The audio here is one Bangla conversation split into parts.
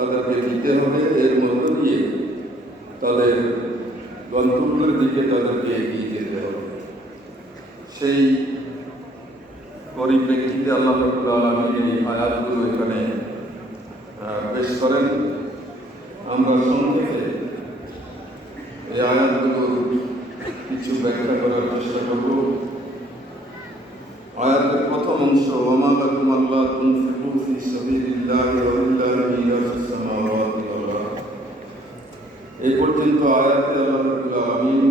তাদেরকে দিতে হবে, এর মধ্য দিয়ে তাদের গন্তব্যের দিকে তাদেরকে এগিয়ে যেতে হবে। সেই পরিপ্রেক্ষিতে আল্লাহ রাব্বুল আলামিন এই আয়াতগুলো এখানে পেশ করেন। আমরা সংক্ষেপে এই আয়াতগুলোর কিছু ব্যাখ্যা করার চেষ্টা করব। আয়াতের প্রথম অংশ, ওয়া লাকুম আল্লা তুনফিকু ফি সাবিলিল্লাহি ওয়া লিল্লাহি মিরাসুস সামাওয়াতি ওয়াল আরদ। এই পর্যন্ত আয়াতে আল্লাহ রাব্বুল আলামিন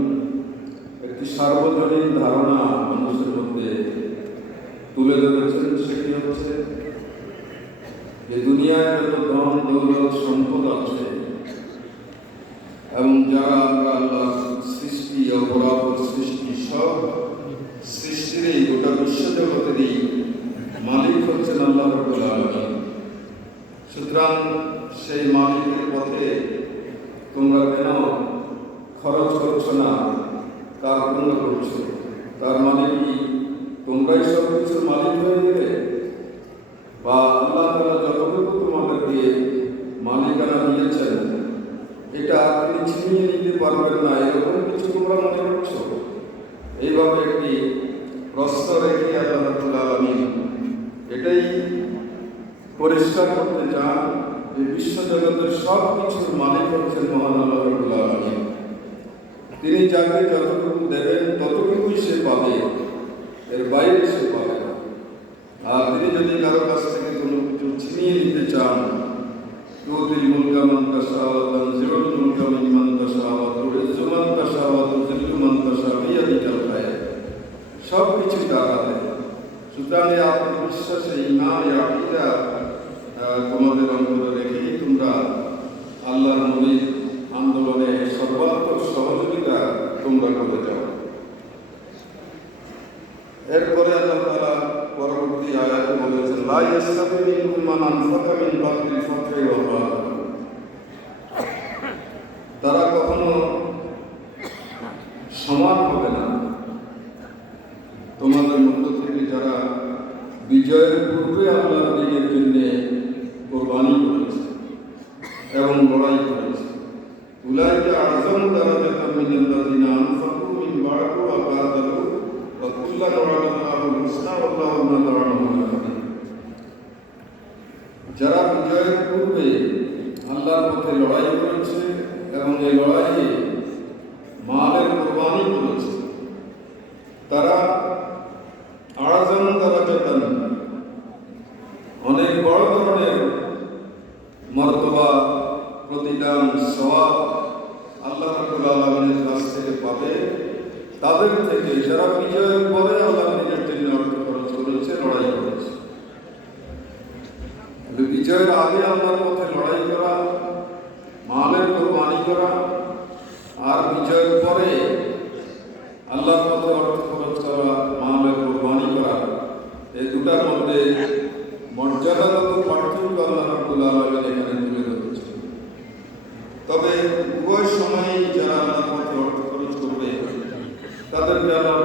একটি সার্বজনীন ধারণা মানুষের মধ্যে তুলে ধরেছেন। সেটি হচ্ছে যে দুনিয়ায় যত ধন দৌলত সম্পদ আছে এবং যারা আমরা আল্লাহ সৃষ্টি অপরাপর সৃষ্টি সব সৃষ্টির এই গোটা বিশ্বজগতেরই মালিক হচ্ছেন আল্লাহ রাব্বুল আলামিন। সুতরাং সেই মালিকের পথে তোমরা কেন খরচ করছো না, কার পূর্ণ করছো? তার মানে কি তোমরাই সব কিছুর মালিক হয়ে গেলে? বা আল্লাহ তাআলা যতটুকু তোমাদেরকে মালিকানা দিয়েছেন এটা তিনি ছিনিয়ে নিতে পারবেন না, এরকম কিছু তোমরা মনে করছো? এইভাবে একটি প্রশ্ন রেখে আল্লাহ রাব্বুল আলামিন এটাই পরিষ্কার করতে চান যে বিশ্বজগতের সব কিছুর মালিক হচ্ছেন মহান আল্লাহ রাব্বুল আলামিন। তিনি যাকে যতটুকু দেবেন ততটুকুই সে পাবে, এর বাইরে সে পাবে না। আর তিনি যদি কারো কাছ থেকে কোনো কিছু ছিনিয়ে নিতে চান, তুতিল মুলকা মান তাশা ওয়া তানজিউল মুলকা মিম্মান তাশা ওয়া তুইজ্জু মান তাশা ওয়া তুযিল্লু মান তাশা বিয়াদিকাল খায়র, সব কিছু তার হাতে। সুতরাং এই আত্মবিশ্বাসে ঈমান আকীদা তোমাদের অন্তরে রেখেই তোমরা আল্লাহর নবীর আন্দোলনে সর্বাত্মক সহযোগিতা তোমরা করে যাও। এরপরে আল্লাহ তাআলা পরবর্তী আয়াতে বলেছেন, লা ইয়াসতাবি মিনকুম মান আনফাকা মিন বা'দিল ফাতহি ওয়া কাতাল। তারা কখনো সমান হবে না তোমাদের মধ্য থেকে যারা বিজয়ের পূর্বে আল্লাহর দ্বীনের জন্য কোরবানি করেছে এবং লড়াই করেছে। উলাইকা আযম দারাজাতাম মিনাল্লাযিনা আনফাকু মিন বা'দু ওয়া কাতালু ওয়া কুল্লান ওয়া'দাল্লাহুল হুসনা ওয়াল্লাহু বিমা তা'মালুনা খাবীর। যারা বিজয়ের পূর্বে আল্লাহর পথে লড়াই করেছে এবং এই লড়াইয়ে মালের কোরবানি করেছে, তারা আযম দারাজাতান অনেক বড় ধরনের মর্তবা, প্রতিদান, সওয়াব আল্লাহ রাব্বুল আলামিনের কাছ থেকে পাবে তাদের থেকে যারা বিজয়ের পরে আল্লাহর দ্বীনের জন্য অর্থ খরচ করেছে, লড়াই করেছে। বিজয়ের আগে আল্লাহর পথে লড়াই করা, মালের কোরবানি করা, আর বিজয়ের পরে আল্লাহর পথে অর্থ খরচ করা, মালের কোরবানি করা, এই দুটার মধ্যে মর্যাদাগত পার্থক্য আল্লাহ রাব্বুল আলামিন এখানে তুলে ধরেছেন। তবে উভয় সময়ই যারা আল্লাহর পথে অর্থ খরচ করবে তাদেরকে আল্লাহ